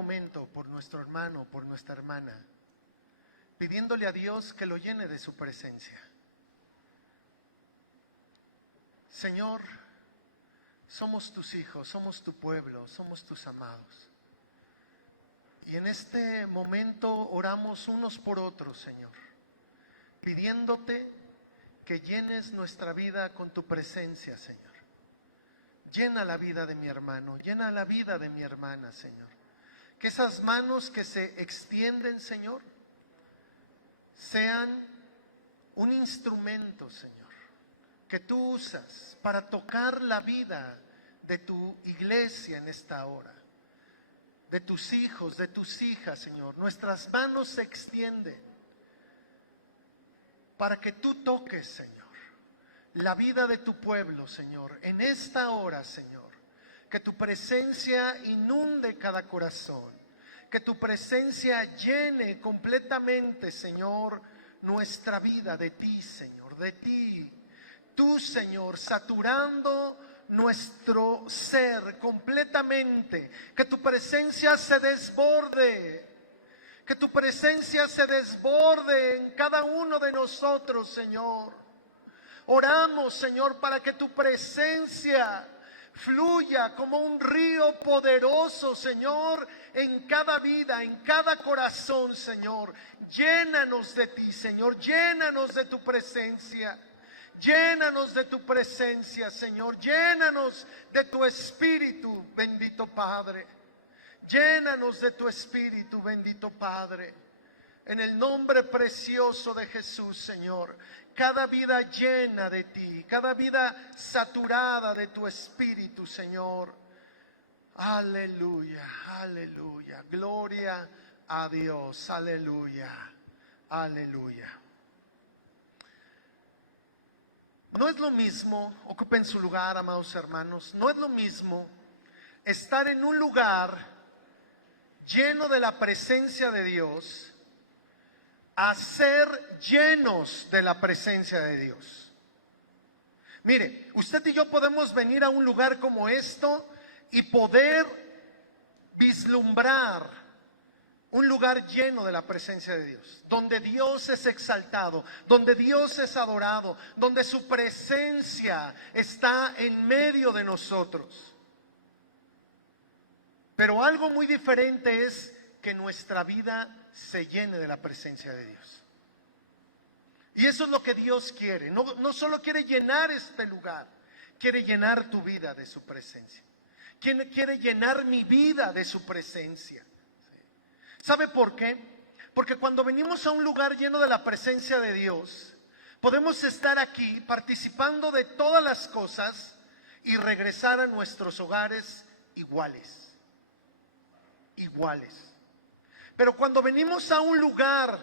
momento por nuestro hermano, por nuestra hermana, pidiéndole a Dios que lo llene de su presencia. Señor, somos tus hijos, somos tu pueblo, somos tus amados. Y en este momento oramos unos por otros, Señor, pidiéndote que llenes nuestra vida con tu presencia, Señor. Llena la vida de mi hermano, llena la vida de mi hermana, Señor. Que esas manos que se extienden, Señor, sean un instrumento, Señor, que tú usas para tocar la vida de tu iglesia en esta hora, de tus hijos, de tus hijas, Señor. Nuestras manos se extienden para que tú toques, Señor, la vida de tu pueblo, Señor, en esta hora, Señor. Que tu presencia inunde cada corazón, que tu presencia llene completamente, Señor, nuestra vida de ti, Señor, de ti. Tú, Señor, saturando nuestro ser completamente, que tu presencia se desborde, que tu presencia se desborde en cada uno de nosotros, Señor. Oramos, Señor, para que tu presencia fluya como un río poderoso, Señor, en cada vida, en cada corazón, Señor. Llénanos de ti, Señor, llénanos de tu presencia. Llénanos de tu presencia, Señor. Llénanos de tu Espíritu, bendito Padre. Llénanos de tu Espíritu, bendito Padre. En el nombre precioso de Jesús, Señor. Cada vida llena de ti, cada vida saturada de tu Espíritu, Señor. Aleluya, aleluya. Gloria a Dios, aleluya, aleluya. No es lo mismo, ocupen su lugar, amados hermanos, no es lo mismo estar en un lugar lleno de la presencia de Dios a ser llenos de la presencia de Dios. Mire, usted y yo podemos venir a un lugar como esto y poder vislumbrar un lugar lleno de la presencia de Dios, donde Dios es exaltado, donde Dios es adorado, donde su presencia está en medio de nosotros. Pero algo muy diferente es que nuestra vida se llene de la presencia de Dios. Y eso es lo que Dios quiere. No solo quiere llenar este lugar, quiere llenar tu vida de su presencia. Quiere llenar mi vida de su presencia. ¿Sabe por qué? Porque cuando venimos a un lugar lleno de la presencia de Dios, podemos estar aquí participando de todas las cosas y regresar a nuestros hogares iguales. Pero cuando venimos a un lugar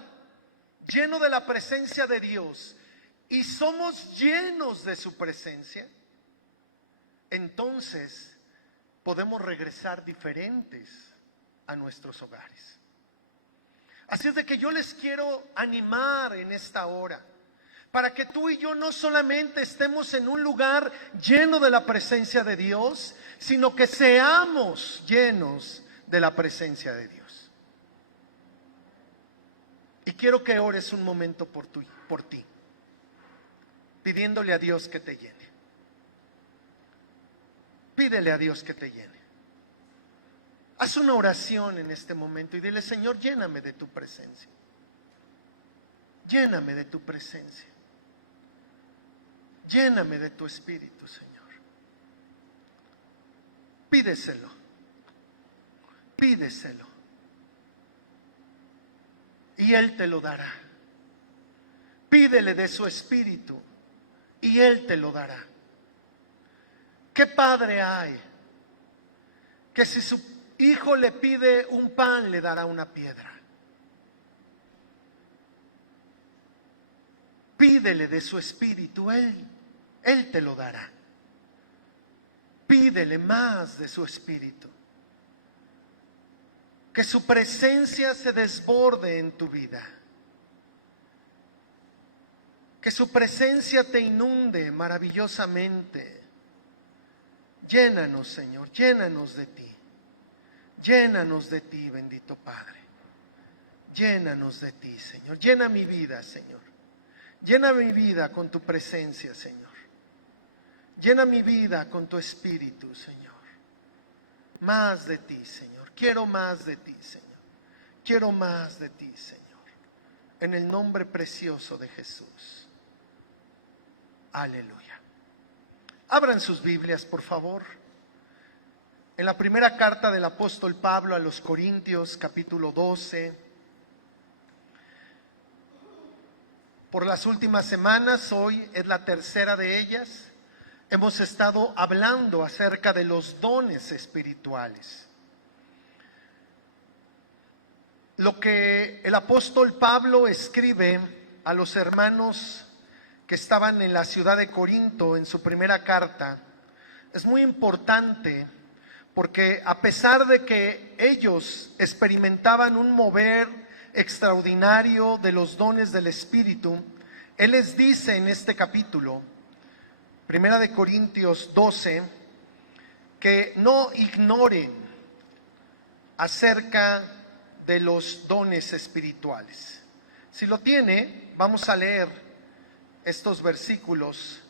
lleno de la presencia de Dios y somos llenos de su presencia, entonces podemos regresar diferentes a nuestros hogares. Así es de que yo les quiero animar en esta hora, para que tú y yo no solamente estemos en un lugar lleno de la presencia de Dios, sino que seamos llenos de la presencia de Dios. Y quiero que ores un momento por ti, pidiéndole a Dios que te llene. Pídele a Dios que te llene. Haz una oración en este momento y dile: Señor, lléname de tu presencia. Lléname de tu presencia. Lléname de tu Espíritu, Señor. Pídeselo. Pídeselo. Y Él te lo dará. Pídele de su Espíritu y Él te lo dará. ¿Qué padre hay que si su hijo le pide un pan le dará una piedra? Pídele de su Espíritu, Él te lo dará. Pídele más de su Espíritu. Que su presencia se desborde en tu vida. Que su presencia te inunde maravillosamente. Llénanos, Señor, llénanos de ti. Llénanos de ti, bendito Padre. Llénanos de ti, Señor. Llena mi vida, Señor. Llena mi vida con tu presencia, Señor. Llena mi vida con tu espíritu, Señor. Más de ti, Señor. Quiero más de ti, Señor. Quiero más de ti, Señor. En el nombre precioso de Jesús. Aleluya. Abran sus Biblias, por favor. En la primera carta del apóstol Pablo a los Corintios, capítulo 12. Por las últimas semanas, hoy es la tercera de ellas, hemos estado hablando acerca de los dones espirituales. Lo que el apóstol Pablo escribe a los hermanos que estaban en la ciudad de Corinto en su primera carta es muy importante, porque a pesar de que ellos experimentaban un mover extraordinario de los dones del Espíritu, él les dice en este capítulo, Primera de Corintios 12, que no ignoren acerca de los dones espirituales. Si lo tiene, vamos a leer estos versículos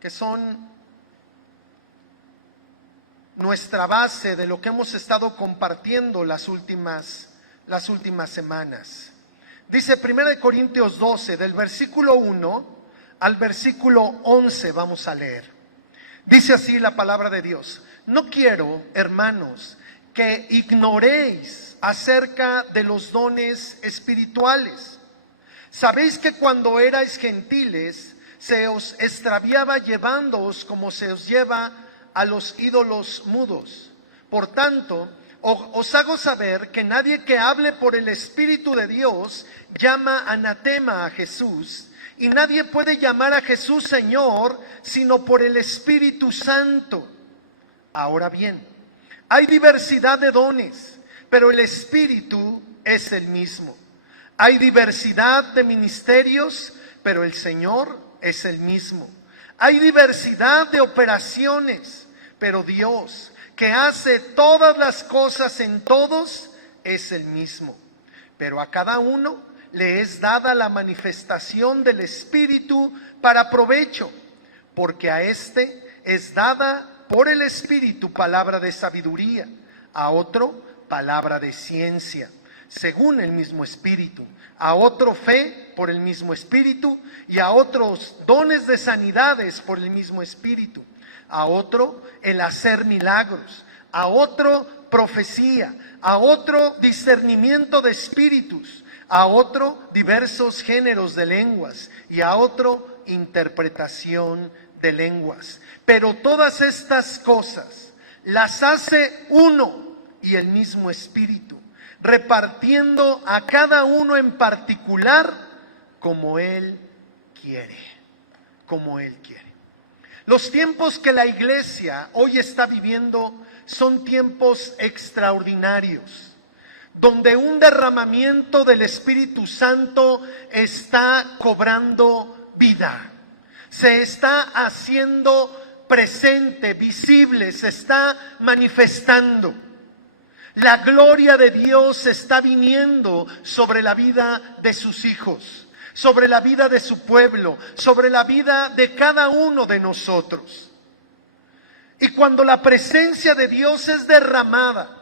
que son nuestra base de lo que hemos estado compartiendo las últimas semanas. Dice 1 Corintios 12, del versículo 1 al versículo 11 vamos a leer. Dice así la palabra de Dios: no quiero, hermanos, que ignoréis acerca de los dones espirituales. Sabéis que cuando erais gentiles se os extraviaba llevándoos como se os lleva a los ídolos mudos. Por tanto, os hago saber que nadie que hable por el Espíritu de Dios llama anatema a Jesús, y nadie puede llamar a Jesús Señor sino por el Espíritu Santo. Ahora bien, hay diversidad de dones, pero el Espíritu es el mismo. Hay diversidad de ministerios, pero el Señor es el mismo. Hay diversidad de operaciones, pero Dios, que hace todas las cosas en todos, es el mismo. Pero a cada uno le es dada la manifestación del Espíritu para provecho, porque a este es dada por el Espíritu palabra de sabiduría, a otro palabra de ciencia, según el mismo Espíritu, a otro fe por el mismo Espíritu, y a otros dones de sanidades por el mismo Espíritu, a otro el hacer milagros, a otro profecía, a otro discernimiento de espíritus, a otro diversos géneros de lenguas, y a otro interpretación de lenguas. Pero todas estas cosas las hace uno y el mismo Espíritu, repartiendo a cada uno en particular como Él quiere, como Él quiere. Los tiempos que la iglesia hoy está viviendo son tiempos extraordinarios, donde un derramamiento del Espíritu Santo está cobrando vida, se está haciendo presente, visible, se está manifestando. La gloria de Dios está viniendo sobre la vida de sus hijos, sobre la vida de su pueblo, sobre la vida de cada uno de nosotros. Y cuando la presencia de Dios es derramada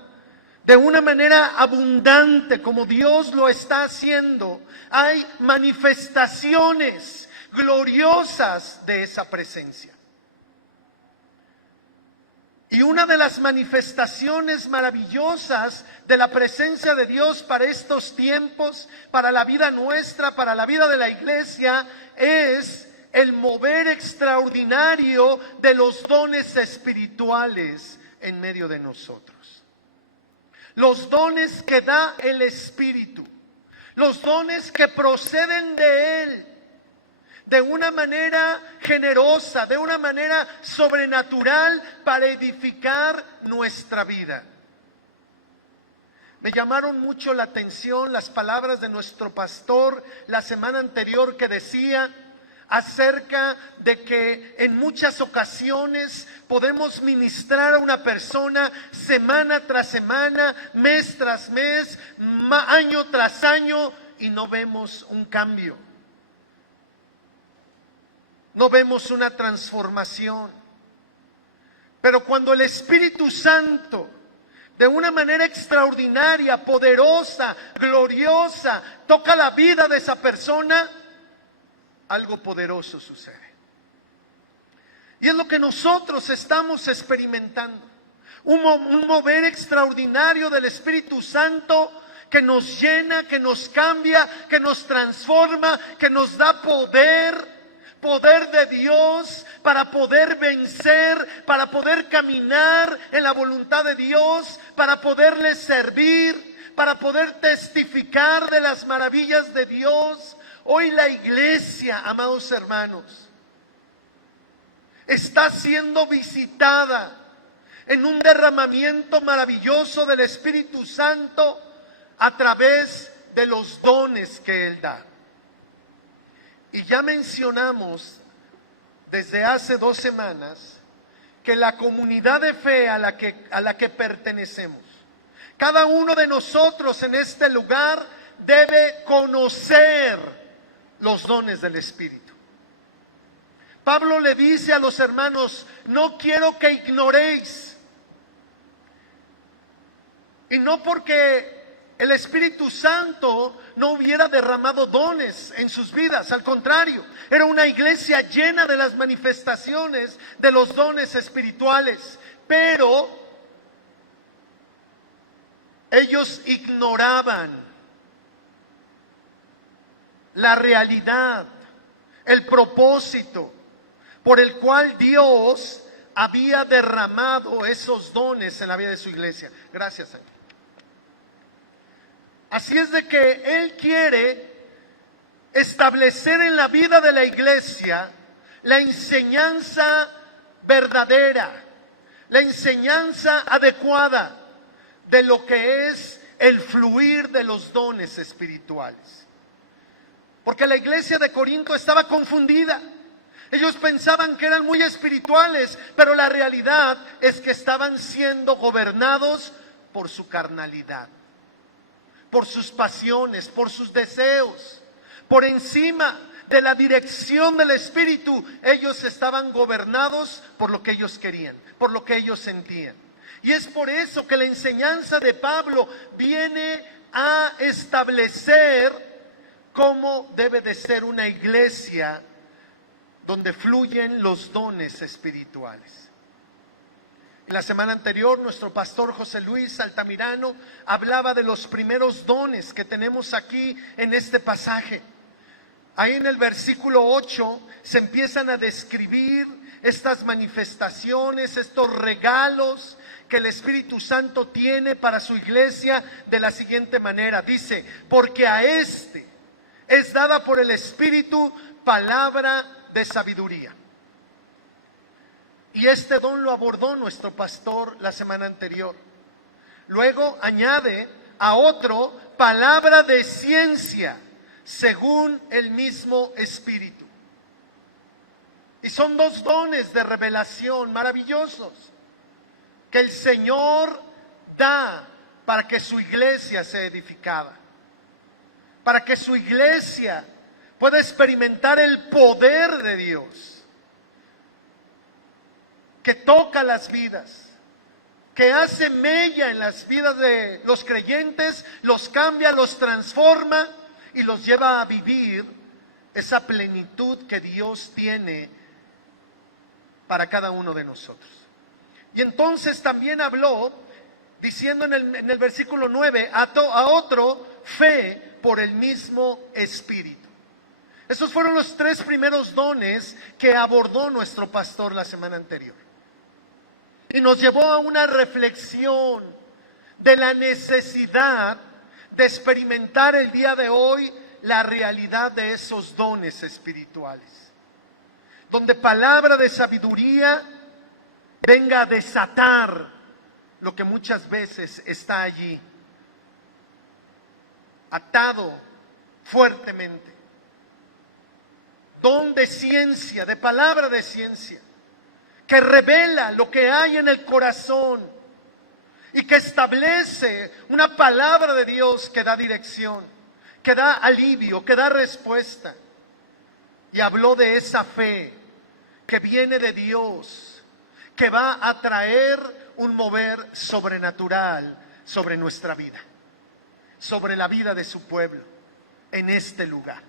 de una manera abundante, como Dios lo está haciendo, hay manifestaciones gloriosas de esa presencia. Y una de las manifestaciones maravillosas de la presencia de Dios para estos tiempos, para la vida nuestra, para la vida de la iglesia, es el mover extraordinario de los dones espirituales en medio de nosotros. Los dones que da el Espíritu, los dones que proceden de Él, de una manera generosa, de una manera sobrenatural para edificar nuestra vida. Me llamaron mucho la atención las palabras de nuestro pastor la semana anterior, que decía: acerca de que en muchas ocasiones podemos ministrar a una persona semana tras semana, mes tras mes, año tras año, y no vemos un cambio. No vemos una transformación. Pero cuando el Espíritu Santo, de una manera extraordinaria, poderosa, gloriosa, toca la vida de esa persona, algo poderoso sucede. Y es lo que nosotros estamos experimentando. Un mover extraordinario del Espíritu Santo que nos llena, que nos cambia, que nos transforma, que nos da poder de Dios para poder vencer, para poder caminar en la voluntad de Dios, para poderle servir, para poder testificar de las maravillas de Dios. Hoy la iglesia, amados hermanos, está siendo visitada en un derramamiento maravilloso del Espíritu Santo a través de los dones que Él da. Y ya mencionamos desde hace 2 semanas que la comunidad de fe a la que pertenecemos, cada uno de nosotros en este lugar debe conocer los dones del Espíritu. Pablo le dice a los hermanos: no quiero que ignoréis. Y no porque el Espíritu Santo no hubiera derramado dones en sus vidas, al contrario, era una iglesia llena de las manifestaciones de los dones espirituales, pero ellos ignoraban la realidad, el propósito por el cual Dios había derramado esos dones en la vida de su iglesia. Gracias, Señor. Así es de que Él quiere establecer en la vida de la iglesia la enseñanza verdadera, la enseñanza adecuada de lo que es el fluir de los dones espirituales. Porque la iglesia de Corinto estaba confundida. Ellos pensaban que eran muy espirituales, pero la realidad es que estaban siendo gobernados por su carnalidad, por sus pasiones, por sus deseos. Por encima de la dirección del Espíritu, ellos estaban gobernados por lo que ellos querían, por lo que ellos sentían. Y es por eso que la enseñanza de Pablo viene a establecer cómo debe de ser una iglesia donde fluyen los dones espirituales. En la semana anterior, nuestro pastor José Luis Altamirano hablaba de los primeros dones que tenemos aquí en este pasaje. Ahí en el versículo 8 se empiezan a describir estas manifestaciones, estos regalos que el Espíritu Santo tiene para su iglesia de la siguiente manera. Dice: porque a este es dada por el Espíritu palabra de sabiduría. Y este don lo abordó nuestro pastor la semana anterior. Luego añade a otro palabra de ciencia según el mismo Espíritu. Y son 2 dones de revelación maravillosos que el Señor da para que su iglesia sea edificada, para que su iglesia pueda experimentar el poder de Dios, que toca las vidas, que hace mella en las vidas de los creyentes, los cambia, los transforma y los lleva a vivir esa plenitud que Dios tiene para cada uno de nosotros. Y entonces también habló, diciendo en el versículo 9, a otro fe por el mismo Espíritu. Esos fueron los 3 primeros dones que abordó nuestro pastor la semana anterior. Y nos llevó a una reflexión de la necesidad de experimentar el día de hoy la realidad de esos dones espirituales, donde palabra de sabiduría venga a desatar lo que muchas veces está allí, atado fuertemente, don de ciencia, de palabra de ciencia, que revela lo que hay en el corazón y que establece una palabra de Dios que da dirección, que da alivio, que da respuesta. Y habló de esa fe que viene de Dios, que va a traer un mover sobrenatural sobre nuestra vida, sobre la vida de su pueblo, en este lugar.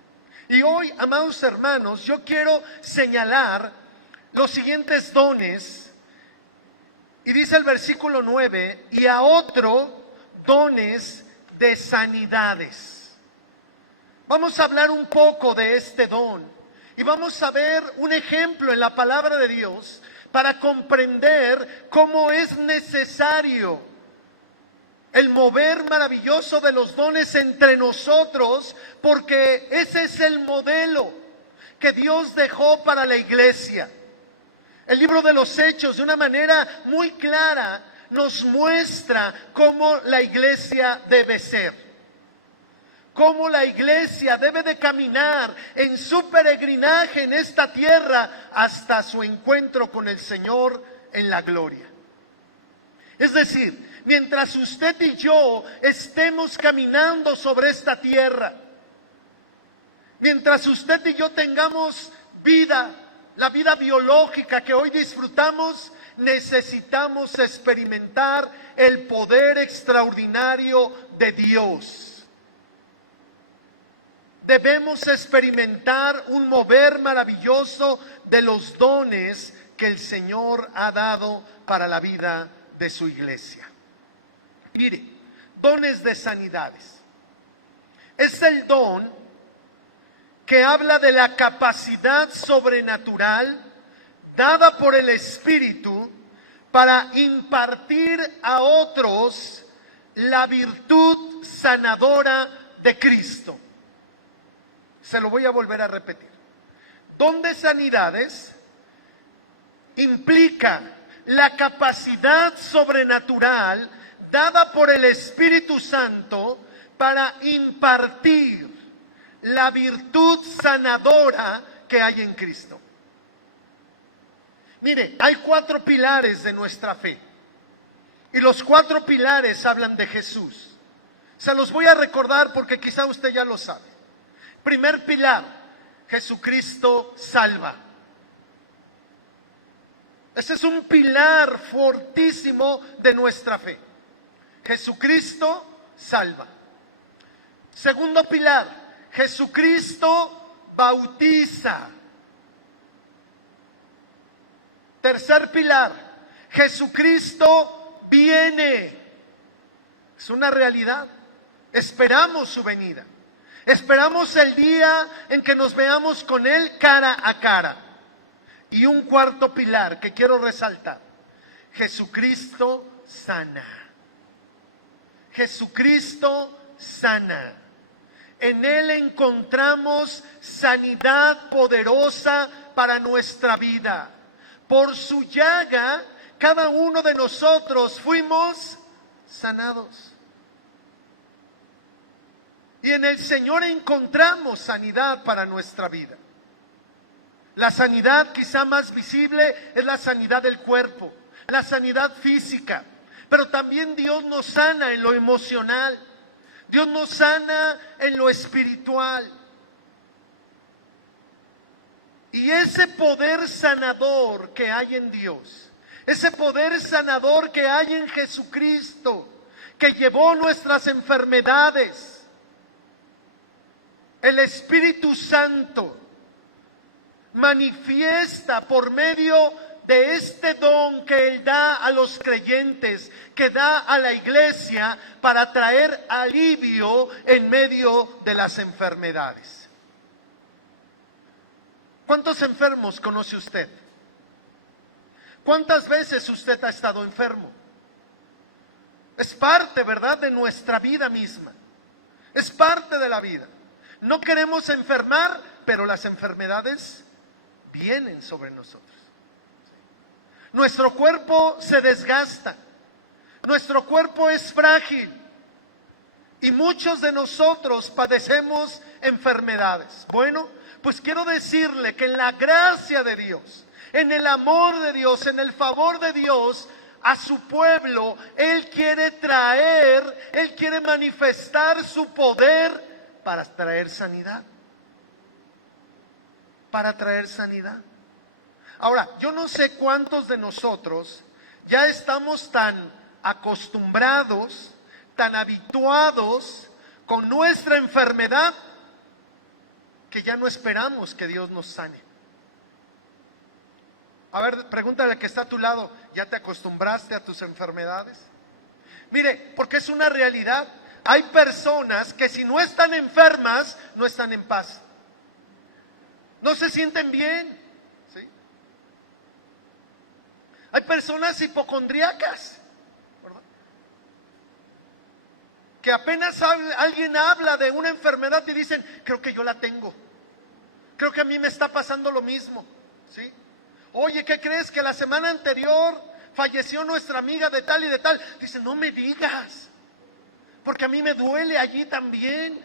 Y hoy, amados hermanos, yo quiero señalar los siguientes dones. Y dice el versículo 9, y a otro dones de sanidades. Vamos a hablar un poco de este don y vamos a ver un ejemplo en la palabra de Dios para comprender cómo es necesario el mover maravilloso de los dones entre nosotros, porque ese es el modelo que Dios dejó para la iglesia. El libro de los Hechos, de una manera muy clara, nos muestra cómo la iglesia debe ser, cómo la iglesia debe de caminar en su peregrinaje en esta tierra hasta su encuentro con el Señor en la gloria. Es decir, mientras usted y yo estemos caminando sobre esta tierra, mientras usted y yo tengamos vida, la vida biológica que hoy disfrutamos, necesitamos experimentar el poder extraordinario de Dios. Debemos experimentar un mover maravilloso de los dones que el Señor ha dado para la vida de su iglesia. Mire, dones de sanidades. Es el don que habla de la capacidad sobrenatural dada por el Espíritu para impartir a otros la virtud sanadora de Cristo. Se lo voy a volver a repetir. Don de sanidades implica la capacidad sobrenatural dada por el Espíritu Santo para impartir la virtud sanadora que hay en Cristo. Mire, hay 4 pilares de nuestra fe. Y los 4 pilares hablan de Jesús. Se los voy a recordar porque quizá usted ya lo sabe. Primer pilar, Jesucristo salva. Ese es un pilar fortísimo de nuestra fe. Jesucristo salva. Segundo pilar, Jesucristo bautiza. Tercer pilar, Jesucristo viene. Es una realidad. Esperamos su venida. Esperamos el día en que nos veamos con Él cara a cara. Y un cuarto pilar que quiero resaltar: Jesucristo sana. Jesucristo sana. En Él encontramos sanidad poderosa para nuestra vida. Por su llaga, cada uno de nosotros fuimos sanados. Y en el Señor encontramos sanidad para nuestra vida. La sanidad quizá más visible es la sanidad del cuerpo, la sanidad física. Pero también Dios nos sana en lo emocional. Dios nos sana en lo espiritual. Y ese poder sanador que hay en Dios, ese poder sanador que hay en Jesucristo, que llevó nuestras enfermedades, el Espíritu Santo manifiesta por medio de este don que Él da a los creyentes, que da a la iglesia para traer alivio en medio de las enfermedades. ¿Cuántos enfermos conoce usted? ¿Cuántas veces usted ha estado enfermo? Es parte, ¿verdad?, de nuestra vida misma. Es parte de la vida. No queremos enfermar, pero las enfermedades vienen sobre nosotros. Nuestro cuerpo se desgasta. Nuestro cuerpo es frágil. Y muchos de nosotros padecemos enfermedades. Bueno, pues quiero decirle que en la gracia de Dios, en el amor de Dios, en el favor de Dios a su pueblo, Él quiere traer, Él quiere manifestar su poder para traer sanidad. Para traer sanidad. Ahora, yo no sé cuántos de nosotros ya estamos tan acostumbrados, tan habituados con nuestra enfermedad, que ya no esperamos que Dios nos sane. A ver, pregúntale al que está a tu lado, ¿ya te acostumbraste a tus enfermedades? Mire, porque es una realidad. Hay personas que si no están enfermas, no están en paz. No se sienten bien. ¿Sí? Hay personas hipocondríacas, ¿verdad? Que apenas alguien habla de una enfermedad y dicen, creo que yo la tengo. Creo que a mí me está pasando lo mismo. ¿Sí? Oye, ¿qué crees? Que la semana anterior falleció nuestra amiga de tal y de tal. Dice, no me digas, porque a mí me duele allí también.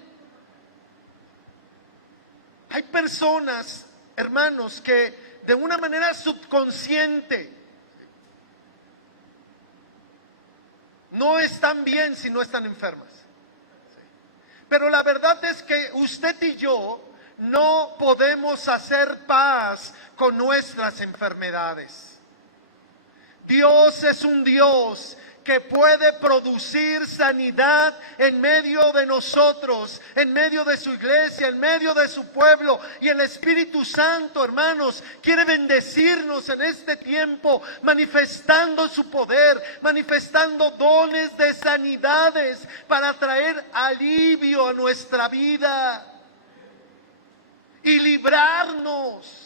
Hay personas, hermanos, que de una manera subconsciente no están bien si no están enfermas. Pero la verdad es que usted y yo no podemos hacer paz con nuestras enfermedades. Dios es un Dios que puede producir sanidad en medio de nosotros, en medio de su iglesia, en medio de su pueblo. Y el Espíritu Santo, hermanos, quiere bendecirnos en este tiempo, manifestando su poder, manifestando dones de sanidades para traer alivio a nuestra vida y librarnos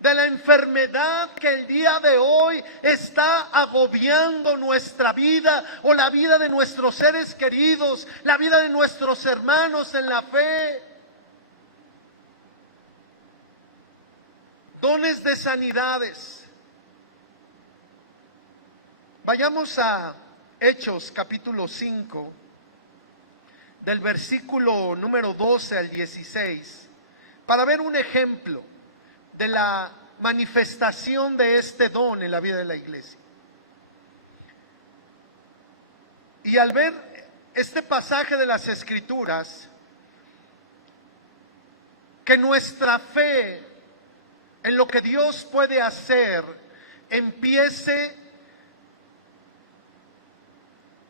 de la enfermedad que el día de hoy está agobiando nuestra vida o la vida de nuestros seres queridos, la vida de nuestros hermanos en la fe. Dones de sanidades. Vayamos a Hechos capítulo 5, del versículo número 12 al 16, para ver un ejemplo de la manifestación de este don en la vida de la iglesia. Y al ver este pasaje de las Escrituras, que nuestra fe en lo que Dios puede hacer empiece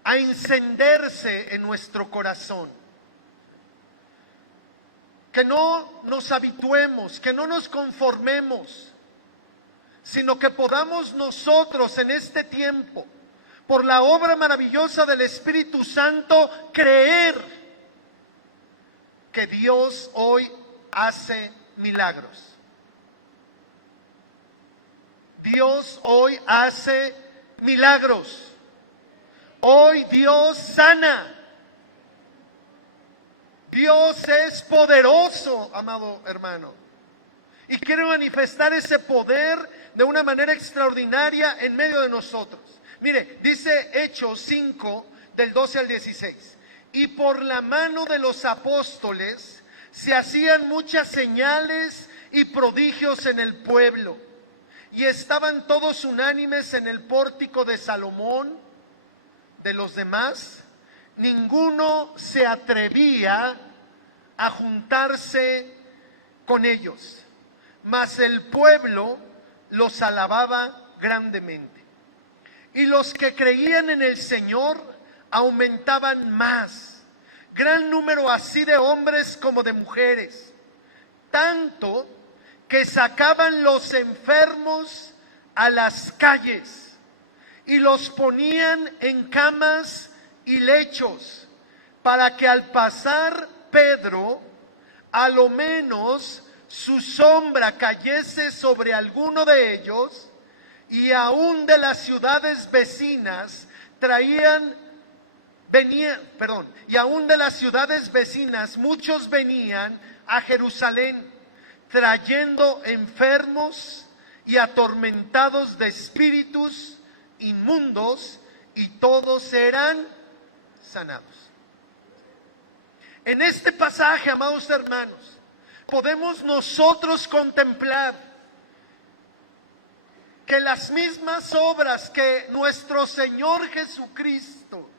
a encenderse en nuestro corazón. Que no nos habituemos, que no nos conformemos, sino que podamos nosotros en este tiempo, por la obra maravillosa del Espíritu Santo, creer que Dios hoy hace milagros. Dios hoy hace milagros. Hoy Dios sana. Dios es poderoso, amado hermano, y quiere manifestar ese poder de una manera extraordinaria en medio de nosotros. Mire, dice Hechos 5, del 12 al 16, y por la mano de los apóstoles se hacían muchas señales y prodigios en el pueblo, y estaban todos unánimes en el pórtico de Salomón. De los demás, ninguno se atrevía a juntarse con ellos, mas el pueblo los alababa grandemente. Y los que creían en el Señor aumentaban más, gran número así de hombres como de mujeres, tanto que sacaban los enfermos a las calles y los ponían en camas y lechos, para que al pasar Pedro, a lo menos su sombra cayese sobre alguno de ellos. Y aún de las ciudades vecinas y aún de las ciudades vecinas muchos venían a Jerusalén, trayendo enfermos y atormentados de espíritus inmundos, y todos eran sanados. En este pasaje, amados hermanos, podemos nosotros contemplar que las mismas obras que nuestro Señor Jesucristo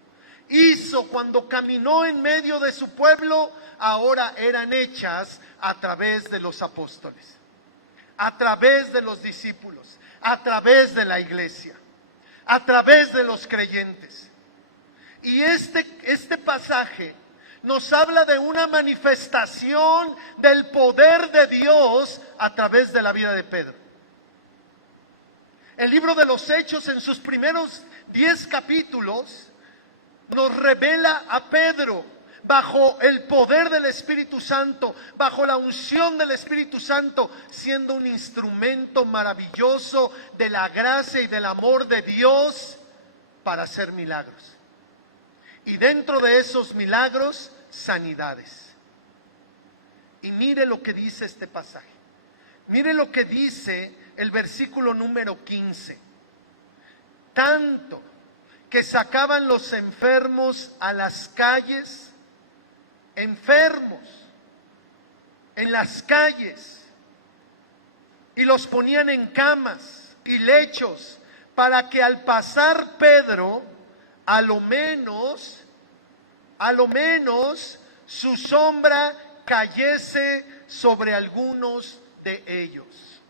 hizo cuando caminó en medio de su pueblo, ahora eran hechas a través de los apóstoles, a través de los discípulos, a través de la iglesia, a través de los creyentes. Y este pasaje nos habla de una manifestación del poder de Dios a través de la vida de Pedro. El libro de los Hechos, en sus primeros 10 capítulos, nos revela a Pedro bajo el poder del Espíritu Santo, bajo la unción del Espíritu Santo, siendo un instrumento maravilloso de la gracia y del amor de Dios para hacer milagros. Y dentro de esos milagros, sanidades. Y mire lo que dice este pasaje. Mire lo que dice el versículo número 15. Tanto que sacaban los enfermos a las calles, enfermos, en las calles, y los ponían en camas y lechos, para que al pasar Pedro, a lo menos, su sombra cayese sobre algunos de ellos.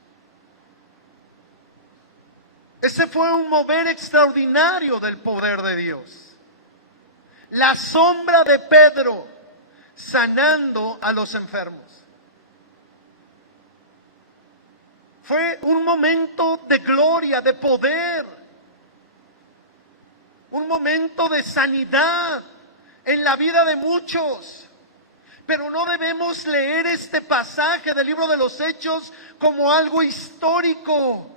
Ese fue un mover extraordinario del poder de Dios. La sombra de Pedro sanando a los enfermos. Fue un momento de gloria, de poder. Un momento de sanidad en la vida de muchos. Pero no debemos leer este pasaje del libro de los Hechos como algo histórico.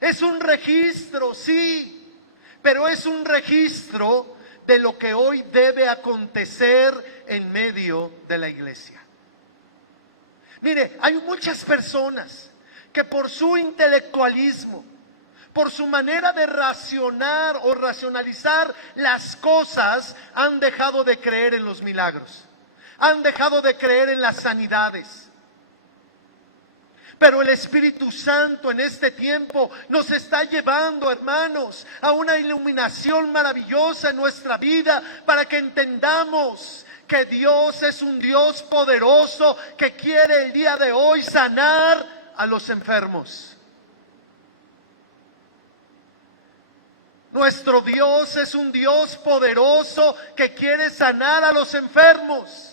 Es un registro, sí, pero es un registro de lo que hoy debe acontecer en medio de la iglesia. Mire, hay muchas personas que por su intelectualismo, por su manera de racionar o racionalizar las cosas, han dejado de creer en los milagros, han dejado de creer en las sanidades. Pero el Espíritu Santo en este tiempo nos está llevando, hermanos, a una iluminación maravillosa en nuestra vida para que entendamos que Dios es un Dios poderoso que quiere el día de hoy sanar a los enfermos. Nuestro Dios es un Dios poderoso que quiere sanar a los enfermos.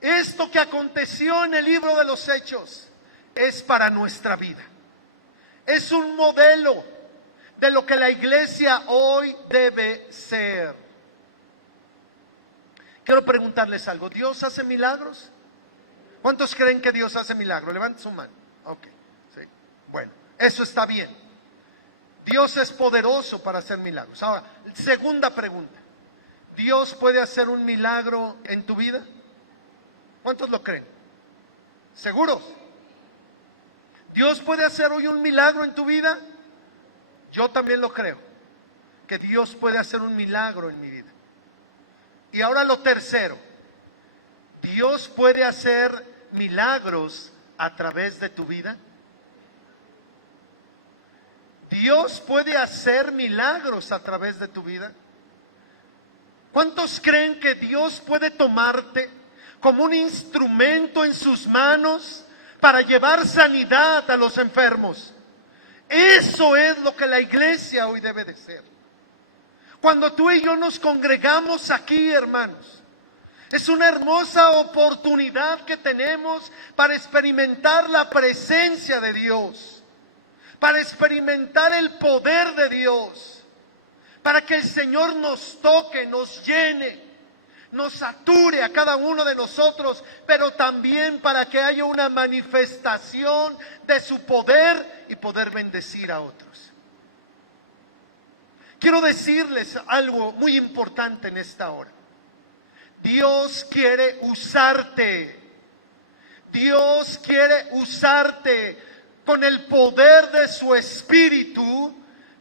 Esto que aconteció en el libro de los Hechos es para nuestra vida. Es un modelo de lo que la iglesia hoy debe ser. Quiero preguntarles algo. ¿Dios hace milagros? ¿Cuántos creen que Dios hace milagros? Levanten su mano. Ok, sí. Bueno, eso está bien. Dios es poderoso para hacer milagros. Ahora, segunda pregunta. ¿Dios puede hacer un milagro en tu vida? ¿Cuántos lo creen? ¿Seguros? ¿Dios puede hacer hoy un milagro en tu vida? Yo también lo creo, que Dios puede hacer un milagro en mi vida. Y ahora lo tercero, ¿Dios puede hacer milagros a través de tu vida? ¿Dios puede hacer milagros a través de tu vida? ¿Cuántos creen que Dios puede tomarte como un instrumento en sus manos para llevar sanidad a los enfermos? Eso es lo que la iglesia hoy debe de ser. Cuando tú y yo nos congregamos aquí, hermanos, es una hermosa oportunidad que tenemos para experimentar la presencia de Dios, para experimentar el poder de Dios, para que el Señor nos toque, nos llene, nos sature a cada uno de nosotros, pero también para que haya una manifestación de su poder y poder bendecir a otros. Quiero decirles algo muy importante en esta hora. Dios quiere usarte. Dios quiere usarte con el poder de su Espíritu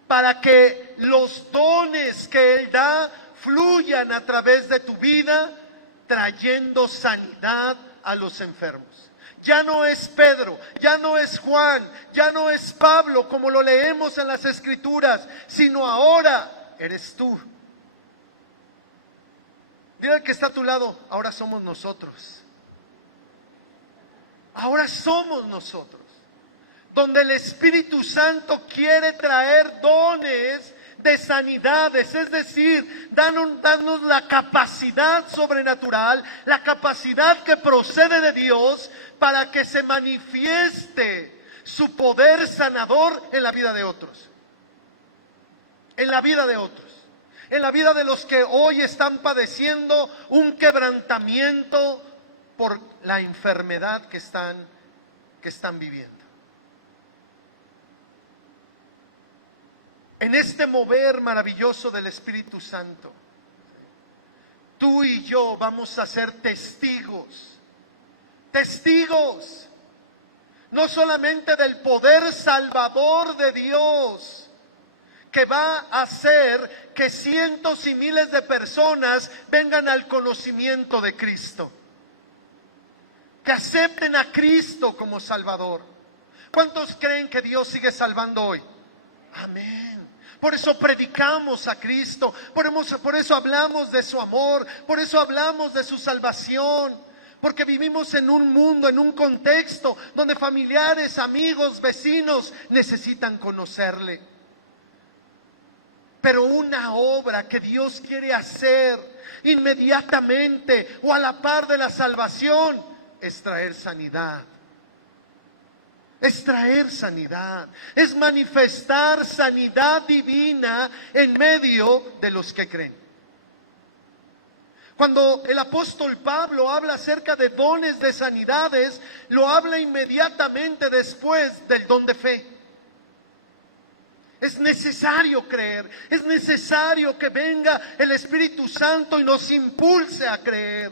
para que los dones que fluyan a través de tu vida, trayendo sanidad a los enfermos. Ya no es Pedro, ya no es Juan, ya no es Pablo como lo leemos en las Escrituras, sino ahora eres tú. Dile al que está a tu lado, ahora somos nosotros. Ahora somos nosotros. Donde el Espíritu Santo quiere traer dones de sanidades, es decir, danos la capacidad sobrenatural, la capacidad que procede de Dios para que se manifieste su poder sanador en la vida de otros. En la vida de otros. En la vida de los que hoy están padeciendo un quebrantamiento por la enfermedad que están viviendo. En este mover maravilloso del Espíritu Santo, tú y yo vamos a ser testigos, no solamente del poder salvador de Dios, que va a hacer que cientos y miles de personas vengan al conocimiento de Cristo, que acepten a Cristo como Salvador. ¿Cuántos creen que Dios sigue salvando hoy? Amén. Por eso predicamos a Cristo, por eso hablamos de su amor, por eso hablamos de su salvación, porque vivimos en un mundo, en un contexto donde familiares, amigos, vecinos necesitan conocerle. Pero una obra que Dios quiere hacer inmediatamente o a la par de la salvación es traer sanidad. Es traer sanidad, es manifestar sanidad divina en medio de los que creen. Cuando el apóstol Pablo habla acerca de dones de sanidades, lo habla inmediatamente después del don de fe. Es necesario creer, es necesario que venga el Espíritu Santo y nos impulse a creer.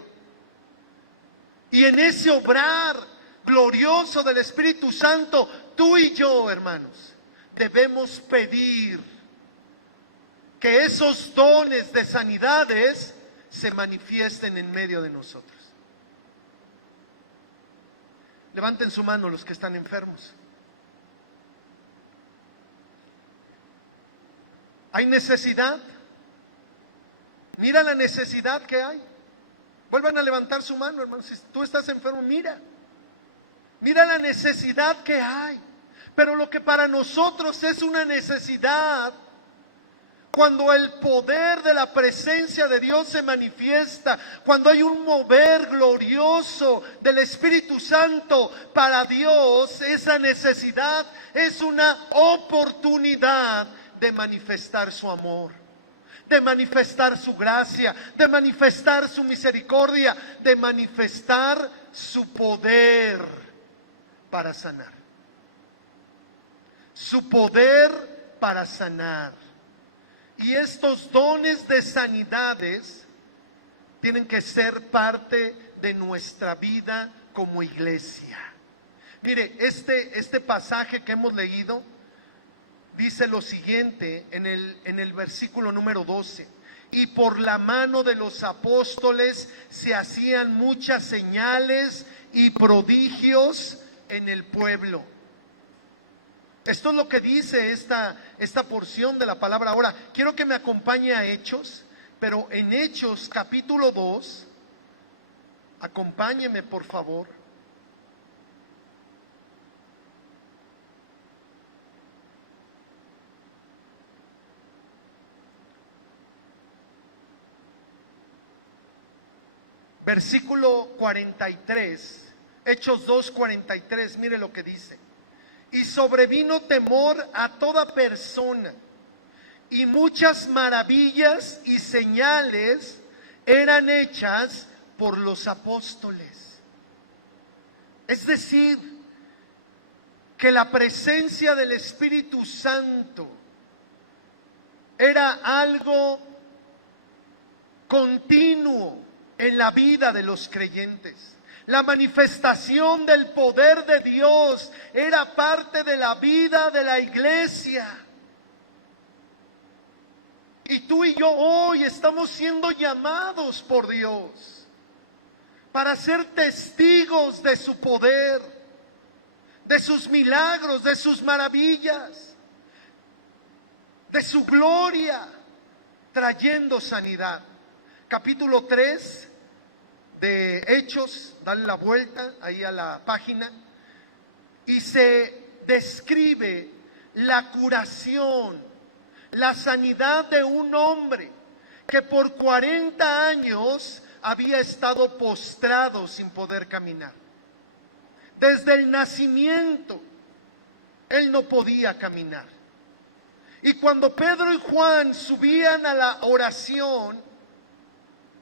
Y en ese obrar glorioso del Espíritu Santo, tú y yo, hermanos, debemos pedir que esos dones de sanidades se manifiesten en medio de nosotros. Levanten su mano los que están enfermos. ¿Hay necesidad? Mira la necesidad que hay. Vuelvan a levantar su mano, hermanos. Si tú estás enfermo, mira la necesidad que hay. Pero lo que para nosotros es una necesidad, cuando el poder de la presencia de Dios se manifiesta, cuando hay un mover glorioso del Espíritu Santo, para Dios esa necesidad es una oportunidad de manifestar su amor, de manifestar su gracia, de manifestar su misericordia, de manifestar su poder para sanar. Su poder para sanar. Y estos dones de sanidades tienen que ser parte de nuestra vida como iglesia. Mire, este pasaje que hemos leído dice lo siguiente en el versículo número 12. Y por la mano de los apóstoles se hacían muchas señales y prodigios en el pueblo. Esto es lo que dice esta porción de la palabra. Ahora, quiero que me acompañe a Hechos, pero en Hechos capítulo 2, acompáñeme por favor. Versículo 43. Hechos 2:43, mire lo que dice. Y sobrevino temor a toda persona, y muchas maravillas y señales eran hechas por los apóstoles. Es decir, que la presencia del Espíritu Santo era algo continuo en la vida de los creyentes. La manifestación del poder de Dios era parte de la vida de la iglesia. Y tú y yo hoy estamos siendo llamados por Dios para ser testigos de su poder, de sus milagros, de sus maravillas, de su gloria, trayendo sanidad. Capítulo 3 de Hechos, dale la vuelta ahí a la página, y se describe la curación, la sanidad de un hombre que por 40 años había estado postrado sin poder caminar. Desde el nacimiento, él no podía caminar. Y cuando Pedro y Juan subían a la oración,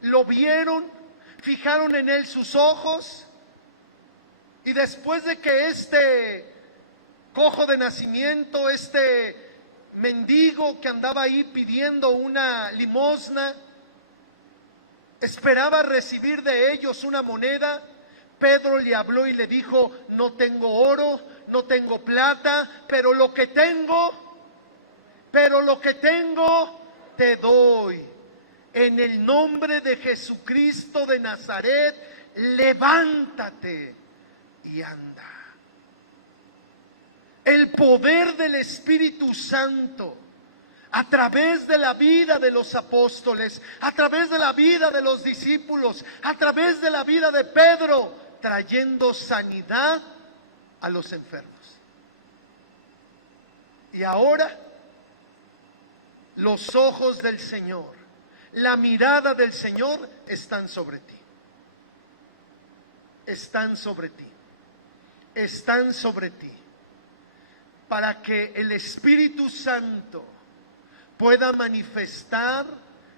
lo vieron, fijaron en él sus ojos, y después de que este cojo de nacimiento, este mendigo que andaba ahí pidiendo una limosna, esperaba recibir de ellos una moneda, Pedro le habló y le dijo: no tengo oro, no tengo plata, pero lo que tengo te doy. En el nombre de Jesucristo de Nazaret, levántate y anda. El poder del Espíritu Santo, a través de la vida de los apóstoles, a través de la vida de los discípulos, a través de la vida de Pedro, trayendo sanidad a los enfermos. Y ahora, los ojos del Señor, la mirada del Señor están sobre ti. Están sobre ti. Están sobre ti. Para que el Espíritu Santo pueda manifestar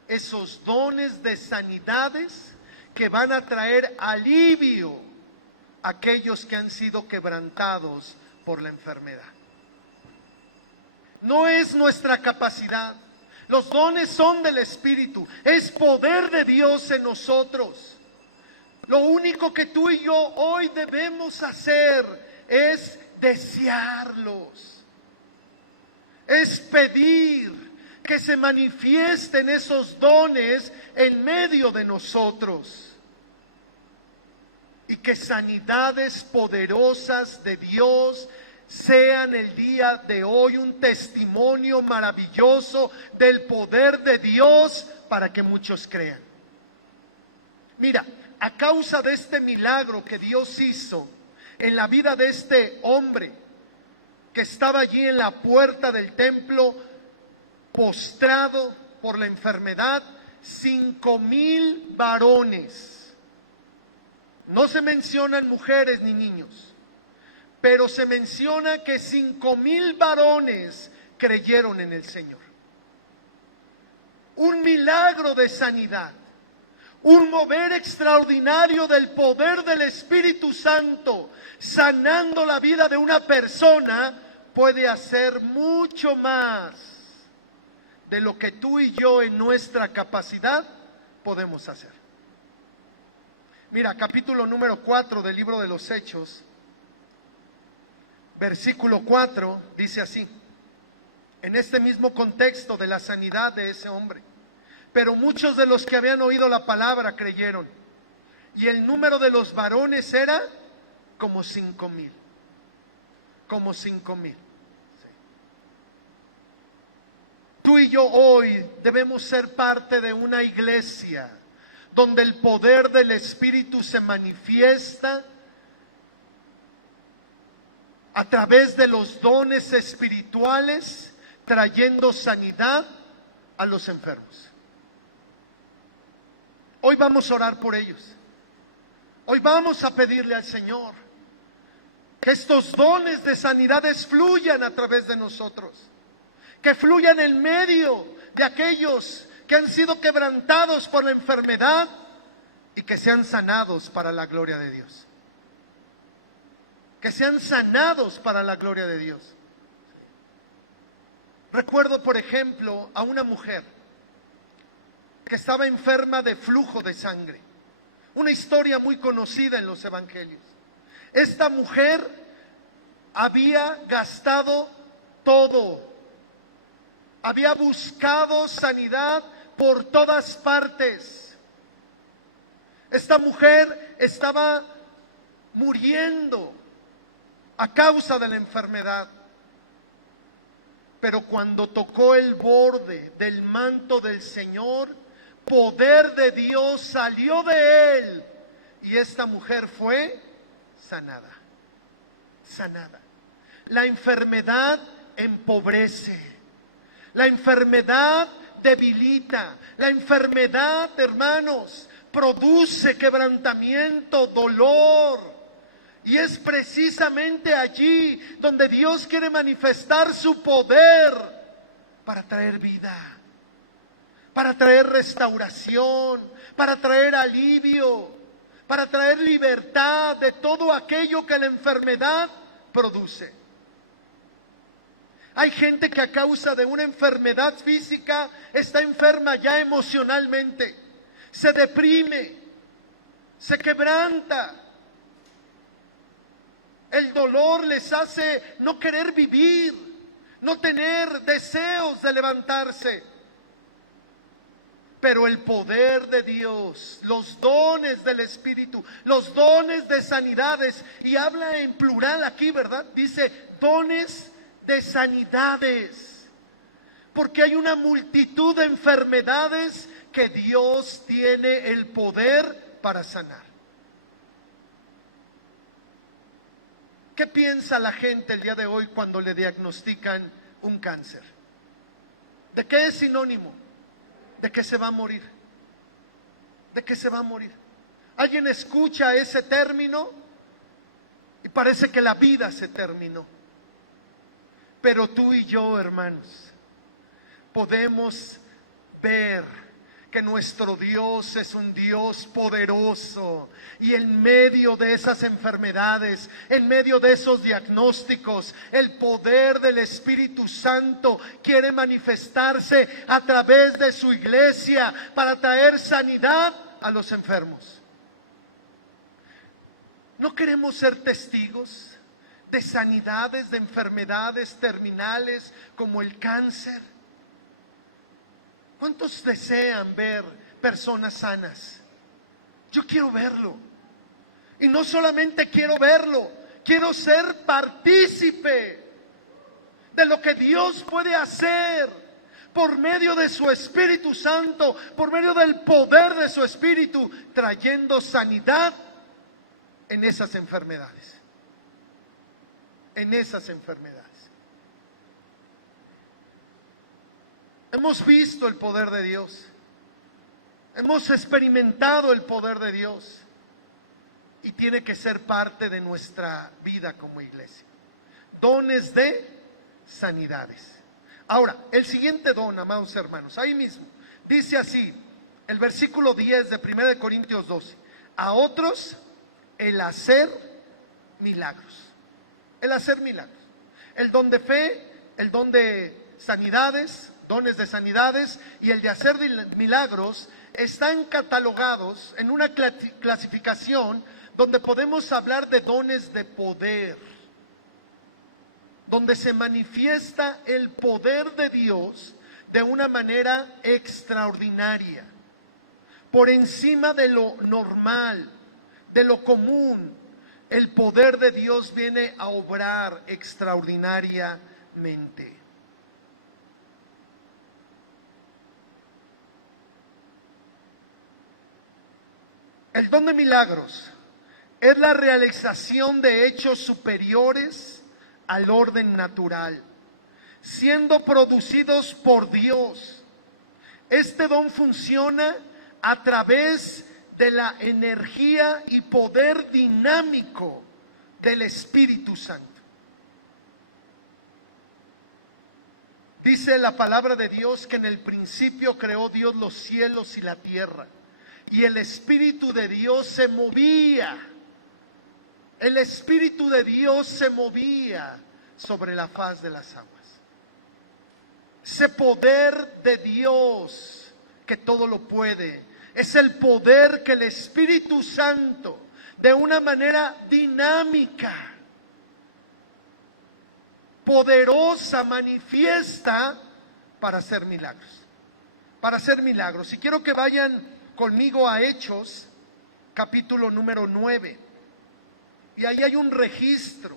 esos dones de sanidades que van a traer alivio a aquellos que han sido quebrantados por la enfermedad. No es nuestra capacidad. Los dones son del Espíritu. Es poder de Dios en nosotros. Lo único que tú y yo hoy debemos hacer es desearlos. Es pedir que se manifiesten esos dones en medio de nosotros. Y que sanidades poderosas de Dios sean el día de hoy un testimonio maravilloso del poder de Dios para que muchos crean. Mira, a causa de este milagro que Dios hizo en la vida de este hombre que estaba allí en la puerta del templo, postrado por la enfermedad, 5,000 varones. No se mencionan mujeres ni niños, pero se menciona que 5,000 varones creyeron en el Señor. Un milagro de sanidad, un mover extraordinario del poder del Espíritu Santo, sanando la vida de una persona, puede hacer mucho más de lo que tú y yo en nuestra capacidad podemos hacer. Mira, capítulo número 4 del libro de los Hechos, versículo 4, dice así, en este mismo contexto de la sanidad de ese hombre: pero muchos de los que habían oído la palabra creyeron, y el número de los varones era como 5,000. Como 5,000. Tú y yo hoy debemos ser parte de una iglesia donde el poder del Espíritu se manifiesta a través de los dones espirituales, trayendo sanidad a los enfermos. Hoy vamos a orar por ellos. Hoy vamos a pedirle al Señor que estos dones de sanidades fluyan a través de nosotros, que fluyan en medio de aquellos que han sido quebrantados por la enfermedad y que sean sanados para la gloria de Dios. Que sean sanados para la gloria de Dios. Recuerdo, por ejemplo, a una mujer que estaba enferma de flujo de sangre. Una historia muy conocida en los evangelios. Esta mujer había gastado todo había buscado sanidad por todas partes. Esta mujer estaba muriendo a causa de la enfermedad. Pero cuando tocó el borde del manto del Señor, poder de Dios salió de él y esta mujer fue sanada. Sanada. La enfermedad empobrece, la enfermedad debilita, la enfermedad, hermanos, produce quebrantamiento, dolor. Y es precisamente allí donde Dios quiere manifestar su poder para traer vida, para traer restauración, para traer alivio, para traer libertad de todo aquello que la enfermedad produce. Hay gente que a causa de una enfermedad física está enferma ya emocionalmente, se deprime, se quebranta. El dolor les hace no querer vivir, no tener deseos de levantarse. Pero el poder de Dios, los dones del Espíritu, los dones de sanidades, y habla en plural aquí, ¿verdad? Dice dones de sanidades, porque hay una multitud de enfermedades que Dios tiene el poder para sanar. ¿Qué piensa la gente el día de hoy cuando le diagnostican un cáncer? ¿De qué es sinónimo? De que se va a morir. De que se va a morir. Alguien escucha ese término y parece que la vida se terminó. Pero tú y yo, hermanos, podemos ver que nuestro Dios es un Dios poderoso, y en medio de esas enfermedades, en medio de esos diagnósticos, el poder del Espíritu Santo quiere manifestarse a través de su iglesia para traer sanidad a los enfermos. ¿No queremos ser testigos de sanidades, de enfermedades terminales como el cáncer? ¿Cuántos desean ver personas sanas? Yo quiero verlo. Y no solamente quiero verlo, quiero ser partícipe de lo que Dios puede hacer por medio de su Espíritu Santo, por medio del poder de su Espíritu, trayendo sanidad en esas enfermedades. En esas enfermedades. Hemos visto el poder de Dios, hemos experimentado el poder de Dios y tiene que ser parte de nuestra vida como iglesia. Dones de sanidades. Ahora, el siguiente don, amados hermanos, ahí mismo, dice así, el versículo 10 de 1 Corintios 12, a otros el hacer milagros. El hacer milagros. El don de fe, el don de sanidades, dones de sanidades y el de hacer milagros están catalogados en una clasificación donde podemos hablar de dones de poder, donde se manifiesta el poder de Dios de una manera extraordinaria, por encima de lo normal, de lo común. El poder de Dios viene a obrar extraordinariamente. El don de milagros es la realización de hechos superiores al orden natural, siendo producidos por Dios. Este don funciona a través de la energía y poder dinámico del Espíritu Santo. Dice la palabra de Dios que en el principio creó Dios los cielos y la tierra. Y el Espíritu de Dios se movía. El Espíritu de Dios se movía sobre la faz de las aguas. Ese poder de Dios que todo lo puede, es el poder que el Espíritu Santo, de una manera dinámica, poderosa, manifiesta para hacer milagros. Para hacer milagros. Y quiero que vayan conmigo a Hechos, capítulo número 9. Y ahí hay un registro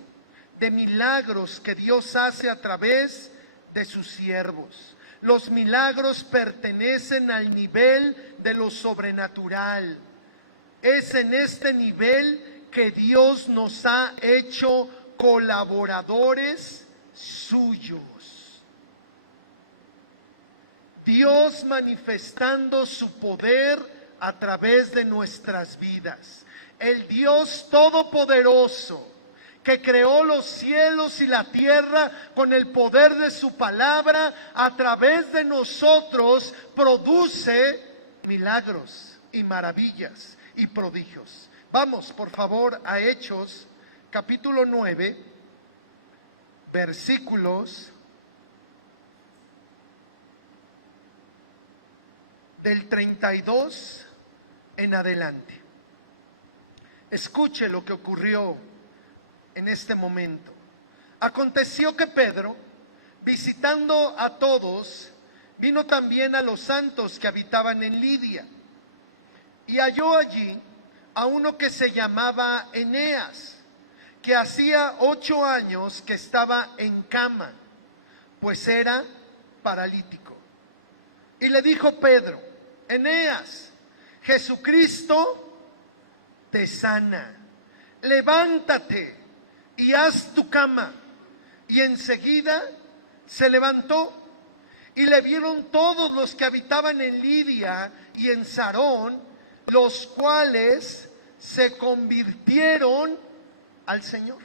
de milagros que Dios hace a través de sus siervos. Los milagros pertenecen al nivel de lo sobrenatural. Es en este nivel que Dios nos ha hecho colaboradores suyos. Dios manifestando su poder a través de nuestras vidas. El Dios todopoderoso que creó los cielos y la tierra con el poder de su palabra, a través de nosotros produce milagros y maravillas y prodigios. Vamos, por favor, a Hechos, capítulo 9, versículos del 32 en adelante. Escuche lo que ocurrió en este momento. Aconteció que Pedro, visitando a todos, vino también a los santos que habitaban en Lidia, y halló allí a uno que se llamaba Eneas, que hacía 8 años que estaba en cama, pues era paralítico. Y le dijo Pedro: Eneas, Jesucristo te sana, levántate y haz tu cama. Y enseguida se levantó, y le vieron todos los que habitaban en Lidia y en Sarón, los cuales se convirtieron al Señor.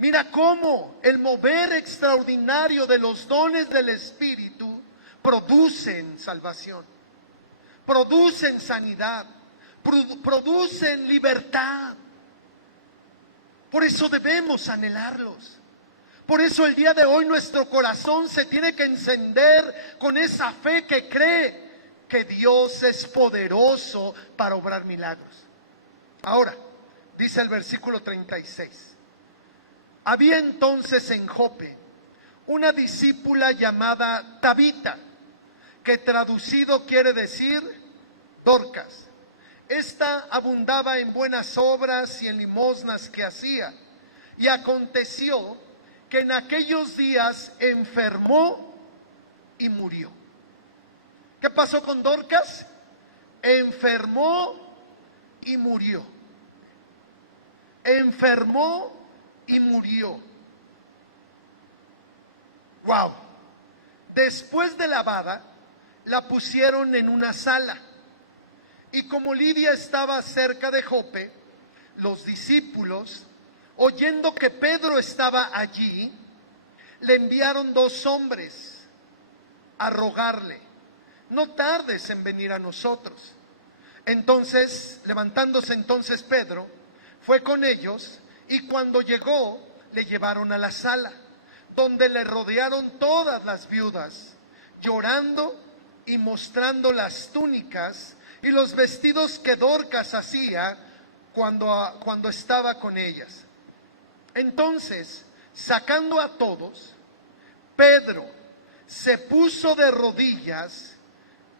Mira cómo el mover extraordinario de los dones del Espíritu producen salvación, producen sanidad, producen libertad. Por eso debemos anhelarlos. Por eso el día de hoy nuestro corazón se tiene que encender con esa fe que cree que Dios es poderoso para obrar milagros. Ahora, dice el versículo 36. Había entonces en Jope una discípula llamada Tabita, que traducido quiere decir Dorcas. Esta abundaba en buenas obras y en limosnas que hacía. Y aconteció que en aquellos días enfermó y murió. ¿Qué pasó con Dorcas? Enfermó y murió. Enfermó y murió. Wow. Después de lavada, la pusieron en una sala. Y como Lidia estaba cerca de Jope, los discípulos, oyendo que Pedro estaba allí, le enviaron 2 hombres a rogarle: no tardes en venir a nosotros. Entonces, levantándose entonces Pedro, fue con ellos, y cuando llegó, le llevaron a la sala, donde le rodearon todas las viudas, llorando y mostrando las túnicas y los vestidos que Dorcas hacía cuando estaba con ellas. Entonces, sacando a todos, Pedro se puso de rodillas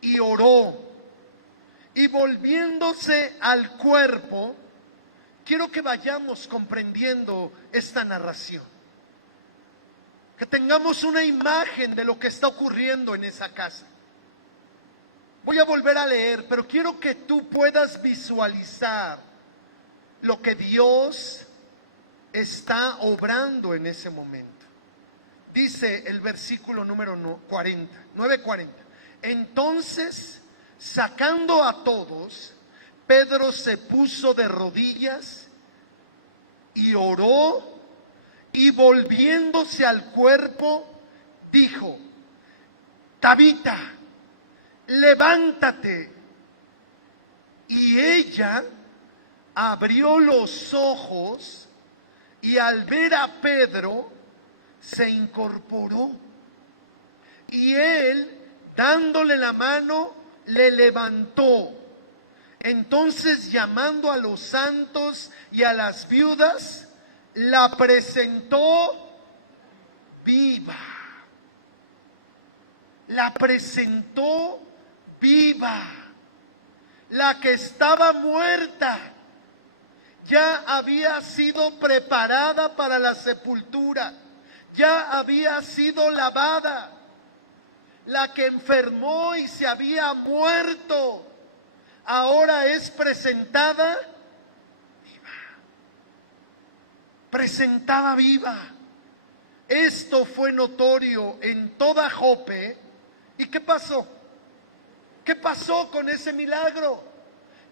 y oró, y volviéndose al cuerpo, quiero que vayamos comprendiendo esta narración, que tengamos una imagen de lo que está ocurriendo en esa casa. Voy a volver a leer, pero quiero que tú puedas visualizar lo que Dios está obrando en ese momento. Dice el versículo número 9:40. Entonces, sacando a todos, Pedro se puso de rodillas y oró, y volviéndose al cuerpo, dijo: Tabita, levántate. Y ella abrió los ojos, y al ver a Pedro se incorporó, y él, dándole la mano, le levantó. Entonces, llamando a los santos y a las viudas, la presentó viva. la presentó viva. La que estaba muerta ya había sido preparada para la sepultura, ya había sido lavada. La que enfermó y se había muerto, ahora es presentada viva. Presentada viva. Esto fue notorio en toda Jope. ¿Y qué pasó? ¿Qué pasó con ese milagro?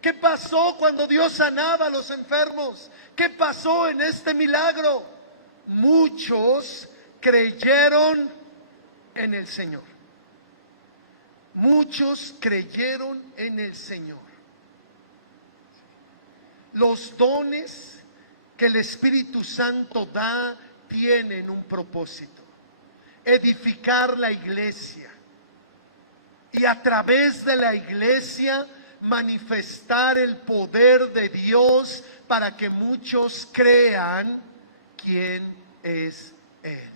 ¿Qué pasó cuando Dios sanaba a los enfermos? ¿Qué pasó en este milagro? Muchos creyeron en el Señor. Muchos creyeron en el Señor. Los dones que el Espíritu Santo da tienen un propósito: edificar la iglesia. Y a través de la iglesia manifestar el poder de Dios para que muchos crean quién es Él.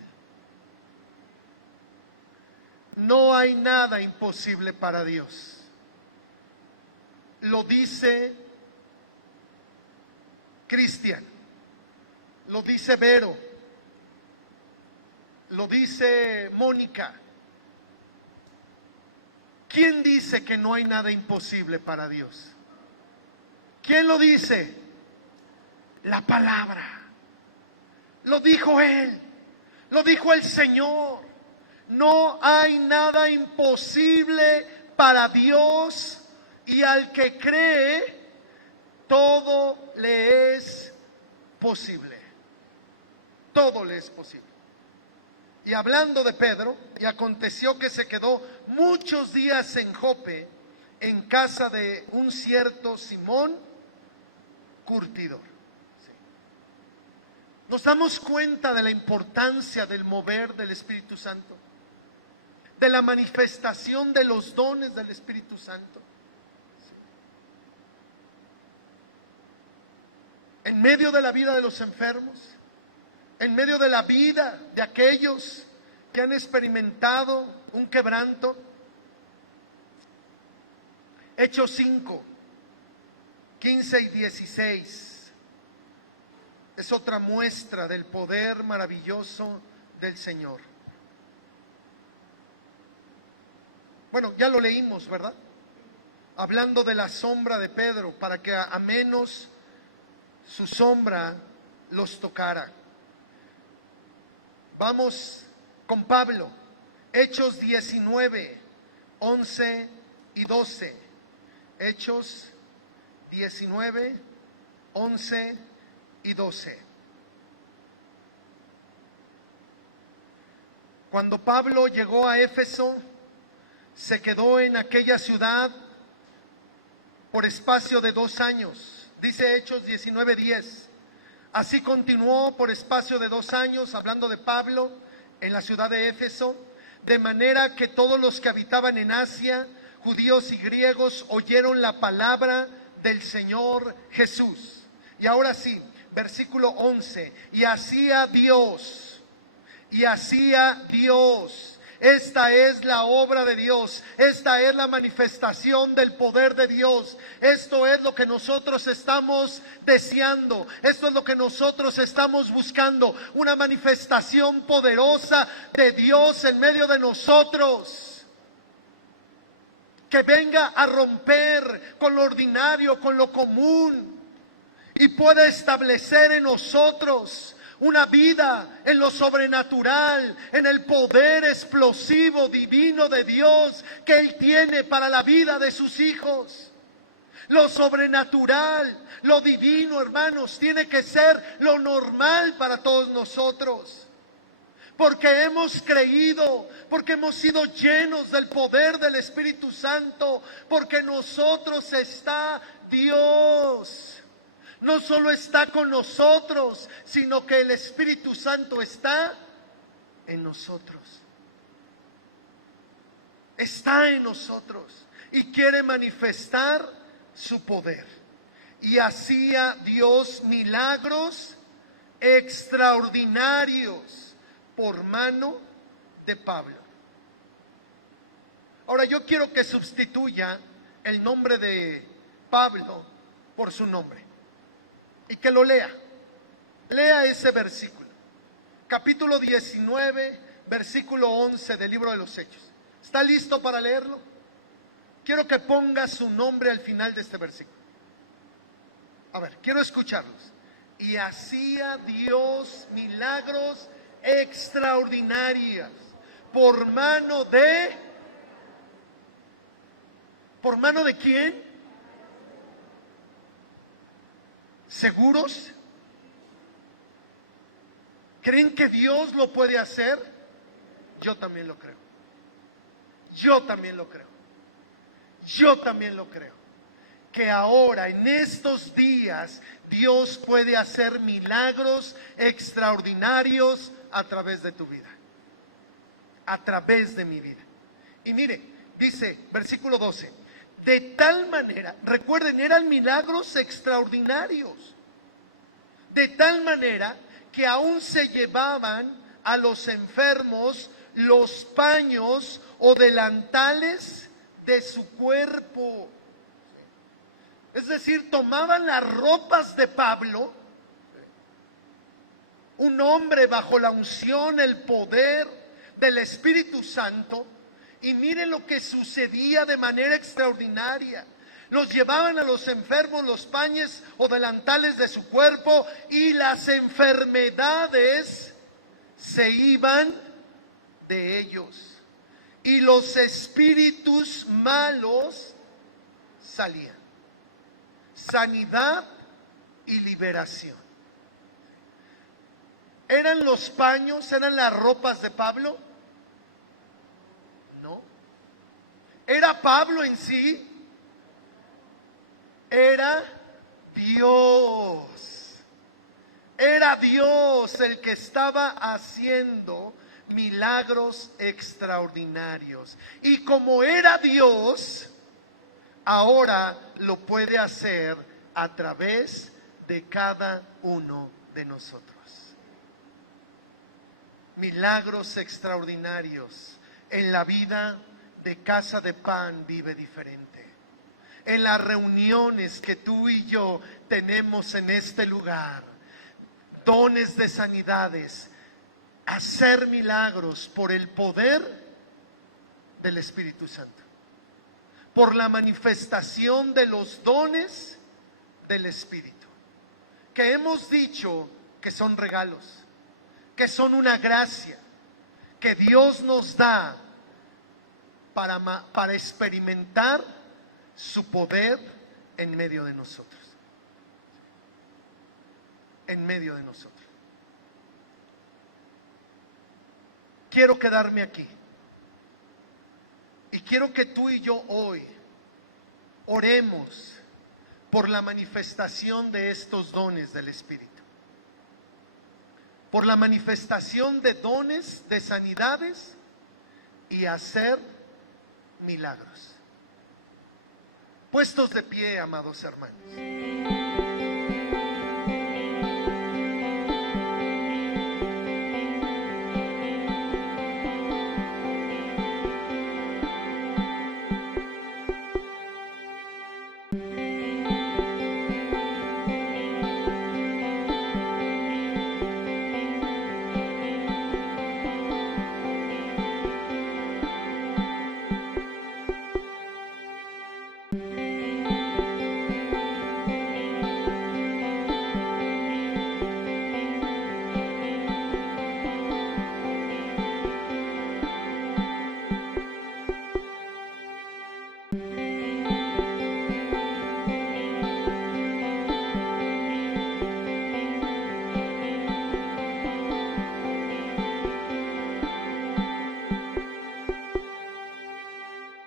No hay nada imposible para Dios. Lo dice Cristian, lo dice Vero, lo dice Mónica. ¿Quién dice que no hay nada imposible para Dios? ¿Quién lo dice? La palabra. Lo dijo Él, lo dijo el Señor. No hay nada imposible para Dios, y al que cree, todo le es posible. Todo le es posible. Y hablando de Pedro, y aconteció que se quedó muchos días en Jope, en casa de un cierto Simón, curtidor. Sí. Nos damos cuenta de la importancia del mover del Espíritu Santo, de la manifestación de los dones del Espíritu Santo. Sí. En medio de la vida de los enfermos, en medio de la vida de aquellos que han experimentado un quebranto. Hechos 5, 15 y 16 es otra muestra del poder maravilloso del Señor. Bueno, ya lo leímos, ¿verdad? Hablando de la sombra de Pedro, para que a menos su sombra los tocara. Vamos con Pablo, Hechos 19, 11 y 12. Hechos 19, 11 y 12. Cuando Pablo llegó a Éfeso, se quedó en aquella ciudad por espacio de 2 años. Dice Hechos 19, 10. Así continuó por espacio de 2 años, hablando de Pablo, en la ciudad de Éfeso, de manera que todos los que habitaban en Asia, judíos y griegos, oyeron la palabra del Señor Jesús. Y ahora sí, versículo 11, y hacía Dios. Esta es la obra de Dios, esta es la manifestación del poder de Dios. Esto es lo que nosotros estamos deseando, esto es lo que nosotros estamos buscando, una manifestación poderosa de Dios en medio de nosotros, que venga a romper con lo ordinario, con lo común, y pueda establecer en nosotros una vida en lo sobrenatural, en el poder explosivo divino de Dios que Él tiene para la vida de sus hijos. Lo sobrenatural, lo divino, hermanos, tiene que ser lo normal para todos nosotros. Porque hemos creído, porque hemos sido llenos del poder del Espíritu Santo, porque en nosotros está Dios. No solo está con nosotros, sino que el Espíritu Santo está en nosotros. Está en nosotros y quiere manifestar su poder. Y hacía Dios milagros extraordinarios por mano de Pablo. Ahora yo quiero que sustituya el nombre de Pablo por su nombre y que lo lea. Lea ese versículo, capítulo 19, versículo 11 del libro de los Hechos. ¿Está listo para leerlo? Quiero que ponga su nombre al final de este versículo. A ver, quiero escucharlos. Y hacía Dios milagros extraordinarios por mano de... ¿Por mano de quién? ¿Seguros? ¿Creen que Dios lo puede hacer? Yo también lo creo. Yo también lo creo. Yo también lo creo. Que ahora, en estos días, Dios puede hacer milagros extraordinarios a través de tu vida. A través de mi vida. Y mire, dice, versículo 12. De tal manera, recuerden, eran milagros extraordinarios. De tal manera que aún se llevaban a los enfermos los paños o delantales de su cuerpo. Es decir, tomaban las ropas de Pablo, un hombre bajo la unción, el poder del Espíritu Santo, y miren lo que sucedía de manera extraordinaria. Los llevaban a los enfermos los paños o delantales de su cuerpo y las enfermedades se iban de ellos y los espíritus malos salían. Sanidad y liberación. ¿Eran los paños, eran las ropas de Pablo? No. ¿Era Pablo en sí? Era Dios. Era Dios el que estaba haciendo milagros extraordinarios. Y como era Dios, ahora lo puede hacer a través de cada uno de nosotros. Milagros extraordinarios en la vida de Casa de Pan Vive Diferente. En las reuniones que tú y yo tenemos en este lugar, dones de sanidades, hacer milagros por el poder del Espíritu Santo, por la manifestación de los dones del Espíritu, que hemos dicho que son regalos, que son una gracia, que Dios nos da para experimentar su poder en medio de nosotros. En medio de nosotros. Quiero quedarme aquí. Y quiero que tú y yo hoy oremos por la manifestación de estos dones del Espíritu. Por la manifestación de dones, de sanidades y hacer milagros. Puestos de pie, amados hermanos.